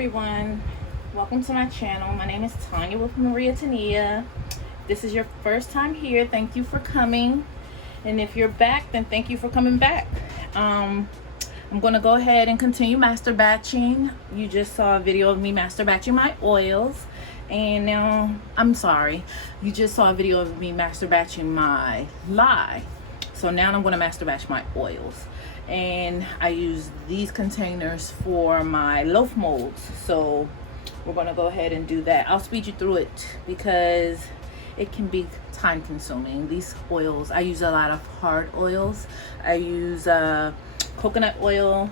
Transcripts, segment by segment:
everyone, welcome to my channel. My name is Tanya with Mariea Tania. If this is your first time here, thank you for coming, and if you're back, then thank you for coming back. I'm going to go ahead and continue master batching. You just saw a video of me master batching my oils, and now you just saw a video of me master batching my lye. So now I'm going to master batch my oils, and I use these containers for my loaf molds. So we're going to go ahead and do that. I'll speed you through it because it can be time consuming. These oils, I use a lot of hard oils. I use coconut oil,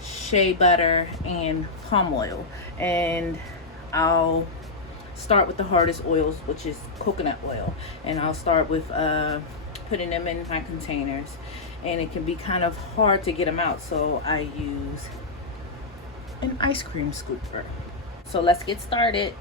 shea butter, and palm oil, and I'll start with the hardest oils, which is coconut oil, and I'll start with putting them in my containers, and it can be kind of hard to get them out, so I use an ice cream scooper. So let's get started.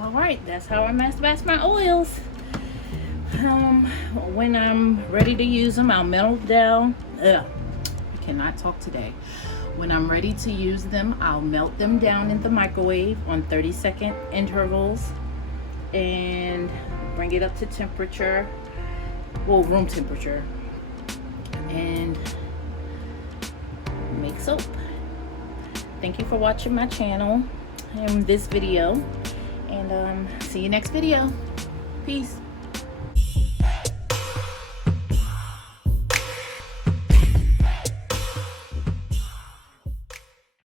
All right, that's how I mass my oils. When I'm ready to use them, I'll melt down. I cannot talk today. When I'm ready to use them, I'll melt them down in the microwave on 30-second intervals and bring it up to temperature, well, room temperature, and make soap. Thank you for watching my channel and this video, and see you next video. Peace.